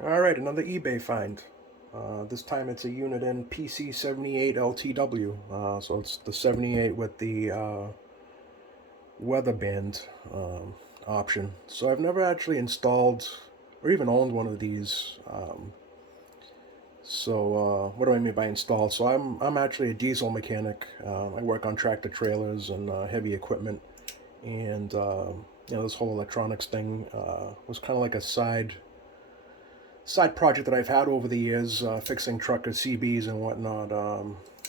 Alright, another eBay find. This time it's a Uniden PC78LTW. So it's the 78 with the weather band option. So I've never actually installed or even owned one of these. What do I mean by installed? So I'm actually a diesel mechanic. I work on tractor trailers and heavy equipment. And this whole electronics thing was kind of like a side project that I've had over the years, fixing trucker CBs and whatnot.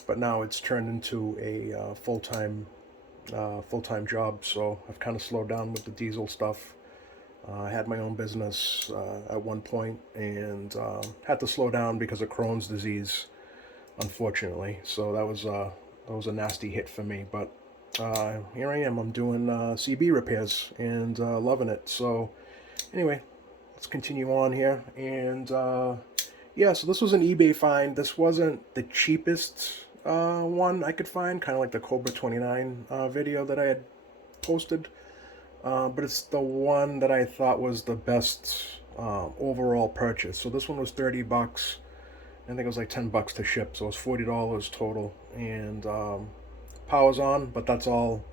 But now it's turned into a full-time job. So I've kind of slowed down with the diesel stuff. I had my own business at one point and had to slow down because of Crohn's disease, unfortunately. So that was a nasty hit for me. But here I am. I'm doing CB repairs and loving it. So anyway, let's continue on here. And yeah, so this was an eBay find. This wasn't the cheapest one I could find, kind of like the Cobra 29 video that I had posted. But it's the one that I thought was the best overall purchase. So this one was 30 bucks. I think it was like 10 bucks to ship, so it was $40 total. And power's on, but that's all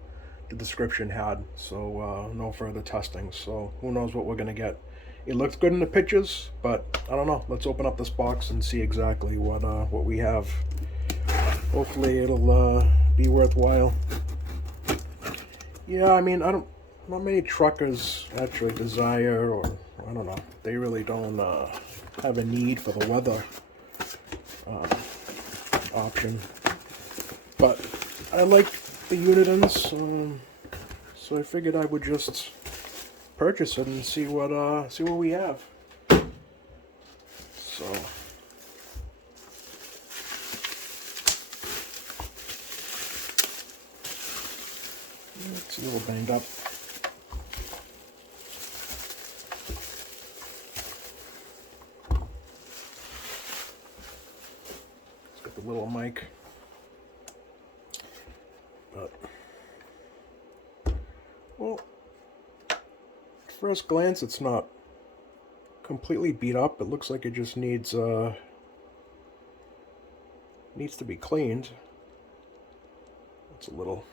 the description had. So no further testing. So who knows what we're gonna get. It looks good in the pictures, but I don't know. Let's open up this box and see exactly what we have. Hopefully it'll be worthwhile. Yeah, I mean, not many truckers actually desire, or I don't know, they really don't have a need for the weather option. But I like the Unidens, so I figured I would just purchase it and see what we have. So it's a little banged up. It's got the little mic, but well, at first glance it's not completely beat up. It looks like it just needs to be cleaned. It's a little,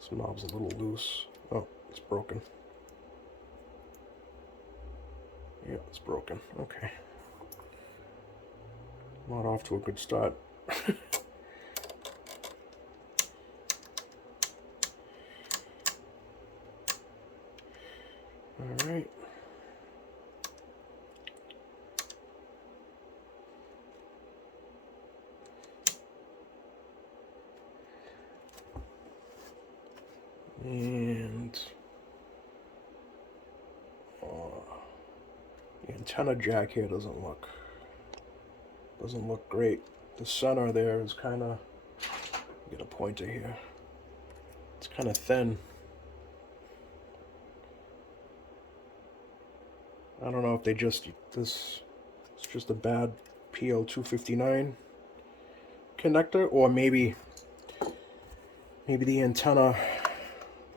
this knob's a little loose. Oh, it's broken. Yeah, it's broken. Okay. Not off to a good start. All right. And the antenna jack here doesn't look great. The center there is kind of, get a pointer here. It's kind of thin. I don't know if it's just a bad PL259 connector, or maybe the antenna,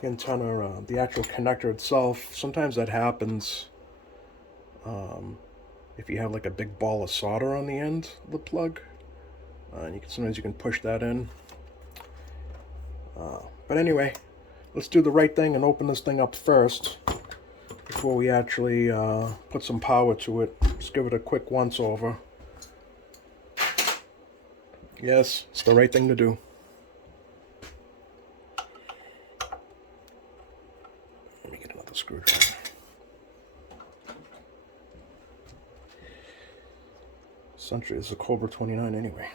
the actual connector itself. Sometimes that happens if you have like a big ball of solder on the end of the plug. And sometimes you can push that in. But anyway, let's do the right thing and open this thing up first before we actually put some power to it. Just give it a quick once over. Yes, it's the right thing to do. Let me get another screwdriver. Essentially, it's a Cobra 29 anyway.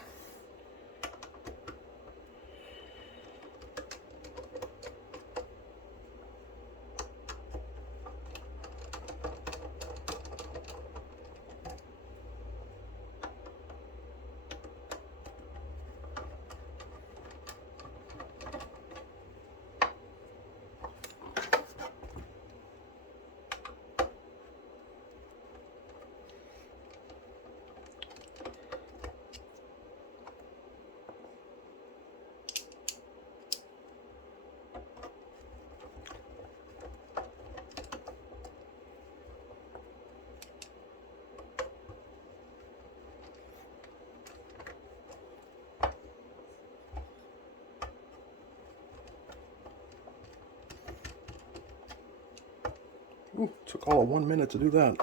Ooh, took all of 1 minute to do that.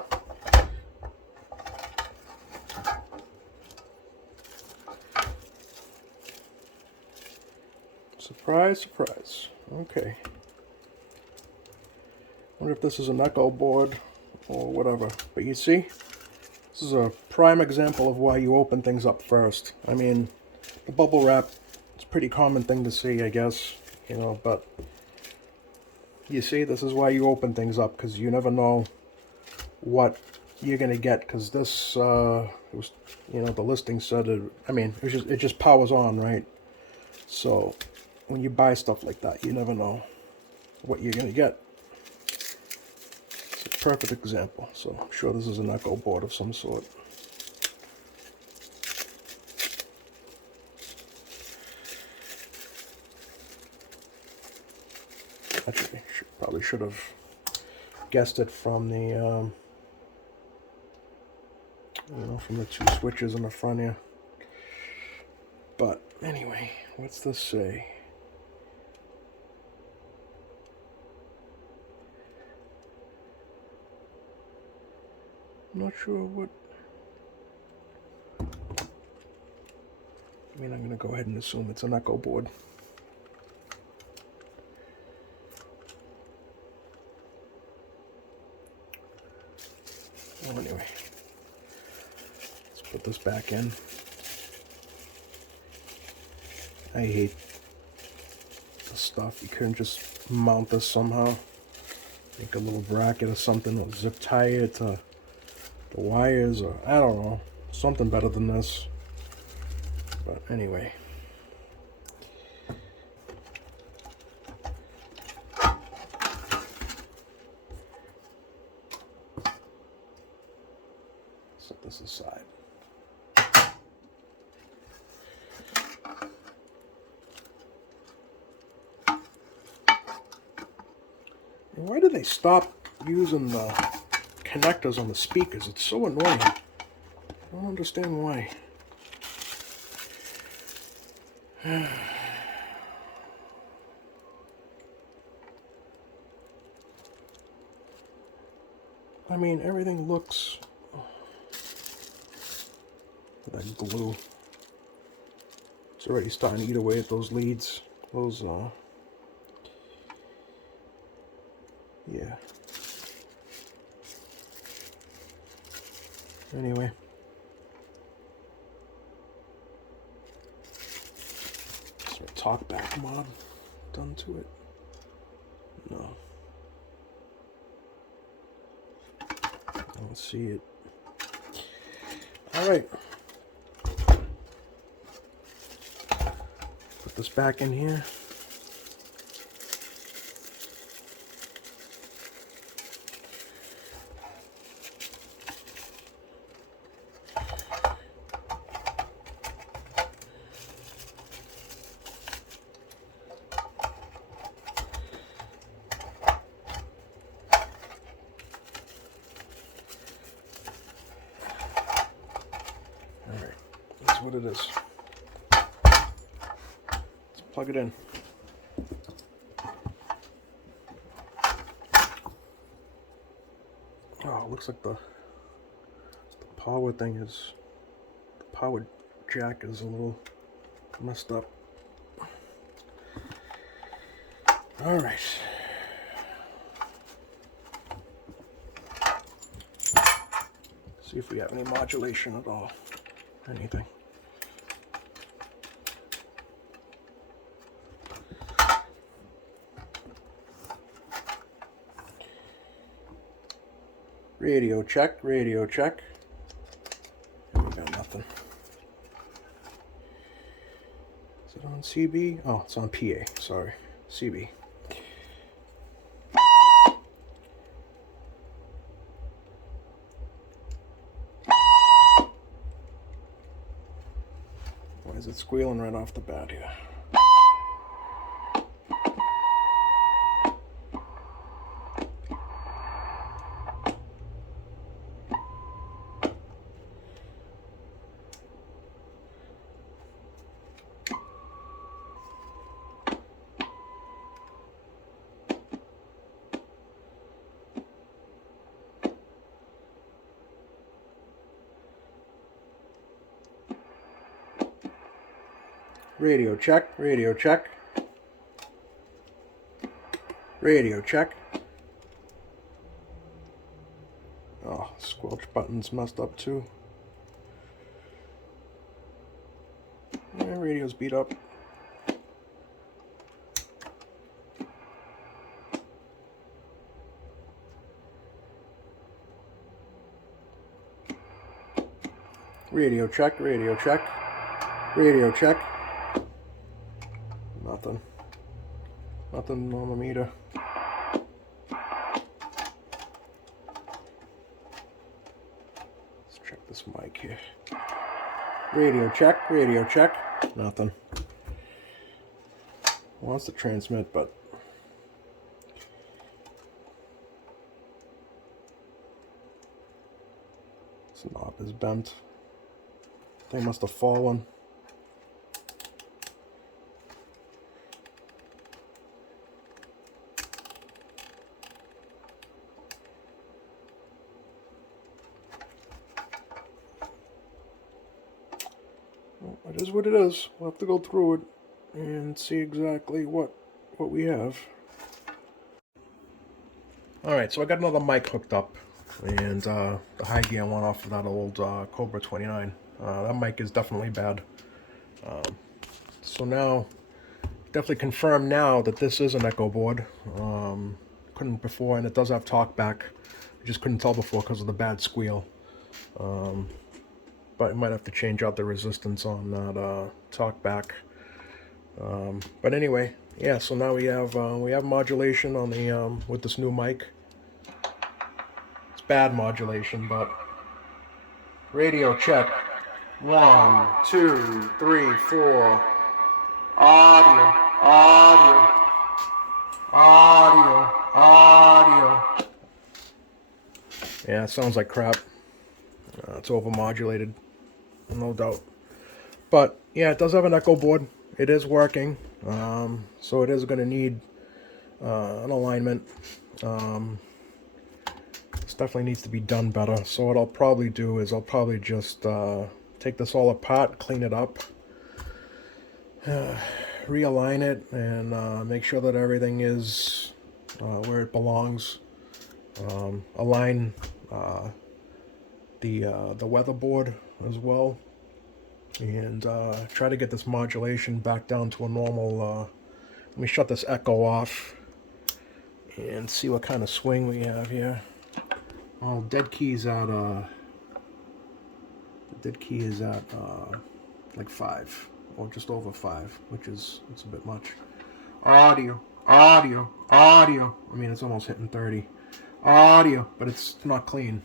Surprise, surprise. Okay. Wonder if this is an echo board or whatever. But you see, this is a prime example of why you open things up first. I mean, the bubble wrap, it's a pretty common thing to see, I guess, you know, but you see, this is why you open things up, because you never know what you're gonna get, because this, it was, you know, the listing said it, I mean, it just powers on, right? So, when you buy stuff like that, you never know what you're gonna get. It's a perfect example, so I'm sure this is an echo board of some sort. Actually, probably should have guessed it from the, you know, from the two switches in the front here. But anyway, what's this say? I'm not sure what. I mean, I'm gonna go ahead and assume it's an echo board. Well, anyway, let's put this back in. I hate the stuff. You couldn't just mount this somehow. Make a little bracket or something, or zip tie it to the wires, or I don't know, something better than this. But anyway. Set this aside. And why do they stop using the connectors on the speakers? It's so annoying. I don't understand why. I mean, everything looks... That glue. It's already starting to eat away at those leads. Those, yeah. Anyway. Is there a talkback mod done to it? No. I don't see it. Alright. Put this back in here. What it is. Let's plug it in. Oh, it looks like the power thing is, the power jack is a little messed up. All right. See if we have any modulation at all. Anything. Radio check, radio check. And we got nothing. Is it on CB? Oh, it's on PA, sorry. CB. Why is it squealing right off the bat here? Radio check, radio check. Radio check. Oh, squelch button's messed up too. Yeah, radio's beat up. Radio check, radio check. Radio check. Nothing. Nothing on the meter. Let's check this mic here. Radio check, radio check. Nothing. Wants to transmit, but this knob is bent. Thing must have fallen. Well, it is what it is. We'll have to go through it and see exactly what we have. Alright, so I got another mic hooked up, and the high gear went off of that old Cobra 29. That mic is definitely bad. So now, definitely confirmed now that this is an echo board. Couldn't before, and it does have talkback. I just couldn't tell before because of the bad squeal. But you might have to change out the resistance on that talkback. But anyway, yeah. So now we have modulation on the with this new mic. It's bad modulation, but radio check. 1, 2, 3, 4. Audio, audio, audio, audio. Yeah, it sounds like crap. It's overmodulated, no doubt. But yeah, it does have an echo board. It is working, so it is going to need an alignment. This definitely needs to be done better. So what I'll probably do is I'll probably just take this all apart, clean it up, realign it, and make sure that everything is where it belongs. Align the weatherboard as well, and try to get this modulation back down to a normal. Let me shut this echo off and see what kind of swing we have here. Oh, dead key's at the dead key is at like 5 or just over 5, which is it's a bit much. Audio, audio, audio. I mean, it's almost hitting 30. Audio, but it's not clean.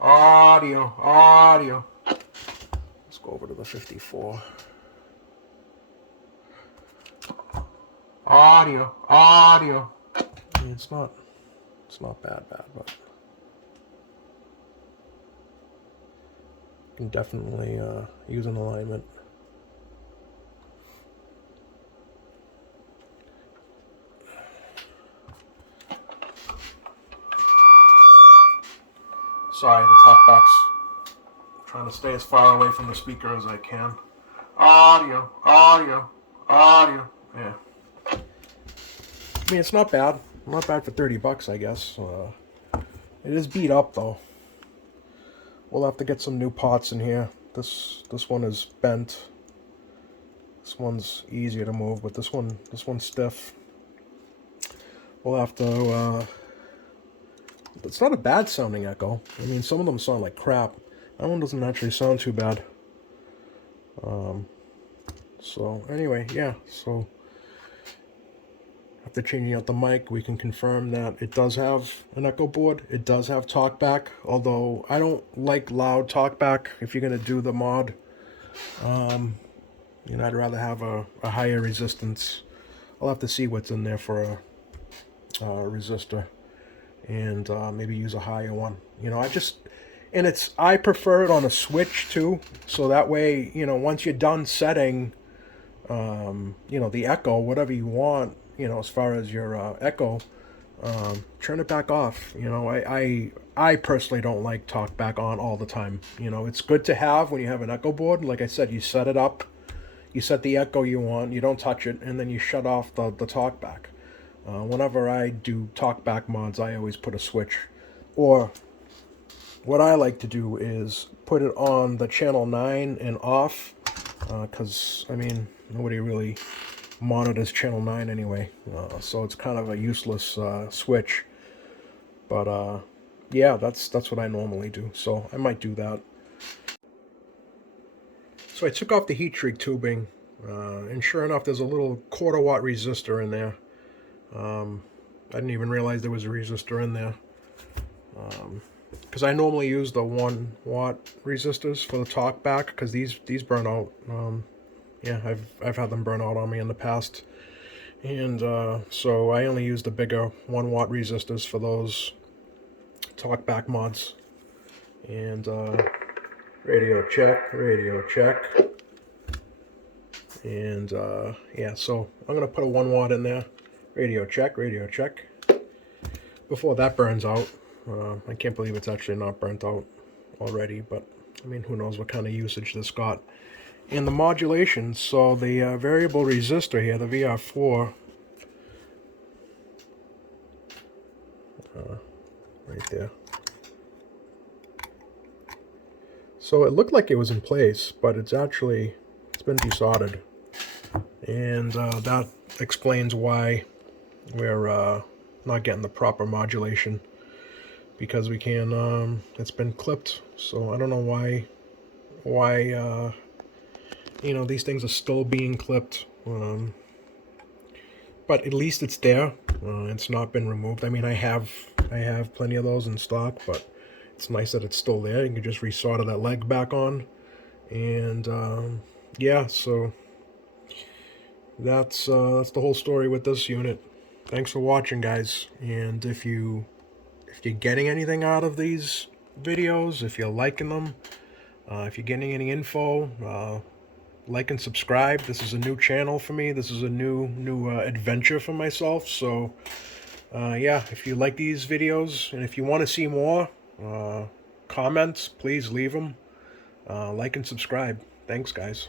Audio, audio. Let's go over to the 54. Audio, audio. I mean, it's not bad, but can definitely use an alignment. Sorry, the talkback's trying to stay as far away from the speaker as I can. Audio, audio, audio. Yeah. I mean, it's not bad. Not bad for $30, I guess. It is beat up though. We'll have to get some new parts in here. This one is bent. This one's easier to move, but this one's stiff. We'll have to. It's not a bad sounding echo. I mean, some of them sound like crap. That one doesn't actually sound too bad. So anyway, yeah. So after changing out the mic, we can confirm that it does have an echo board. It does have talkback, although I don't like loud talkback. If you're gonna do the mod, you know, I'd rather have a higher resistance. I'll have to see what's in there for a resistor, and maybe use a higher one. You know, I prefer it on a switch too, so that way, you know, once you're done setting, you know, the echo, whatever you want, you know, as far as your echo, turn it back off. You know, I personally don't like talkback on all the time. You know, it's good to have when you have an echo board. Like I said, you set it up, you set the echo you want, you don't touch it, and then you shut off the talkback. Whenever I do talkback mods, I always put a switch. Or what I like to do is put it on the channel 9 and off, because, I mean, nobody really monitors channel 9 anyway, so it's kind of a useless switch. But yeah, that's what I normally do, so I might do that. So I took off the heat shrink tubing, and sure enough, there's a little 1/4 watt resistor in there. I didn't even realize there was a resistor in there, because I normally use the 1 watt resistors for the talkback, because these burn out. Yeah, I've had them burn out on me in the past, and so I only use the bigger 1 watt resistors for those talkback mods. And radio check, and yeah, so I'm gonna put a 1 watt in there. Radio check. Before that burns out. I can't believe it's actually not burnt out already, but I mean, who knows what kind of usage this got. And the modulation, so the variable resistor here, the VR4, right there. So it looked like it was in place, but it's been desoldered. And that explains why we're not getting the proper modulation, because we can, it's been clipped. So I don't know why you know, these things are still being clipped, but at least it's there. It's not been removed. I mean, I have plenty of those in stock, but it's nice that it's still there. You can just resolder that leg back on, and yeah, so that's the whole story with this unit. Thanks for watching, guys, and if you're getting anything out of these videos, if you're liking them, if you're getting any info, like and subscribe. This is a new channel for me. This is a new adventure for myself. So yeah, if you like these videos and if you want to see more, comments, please leave them. Like and subscribe. Thanks, guys.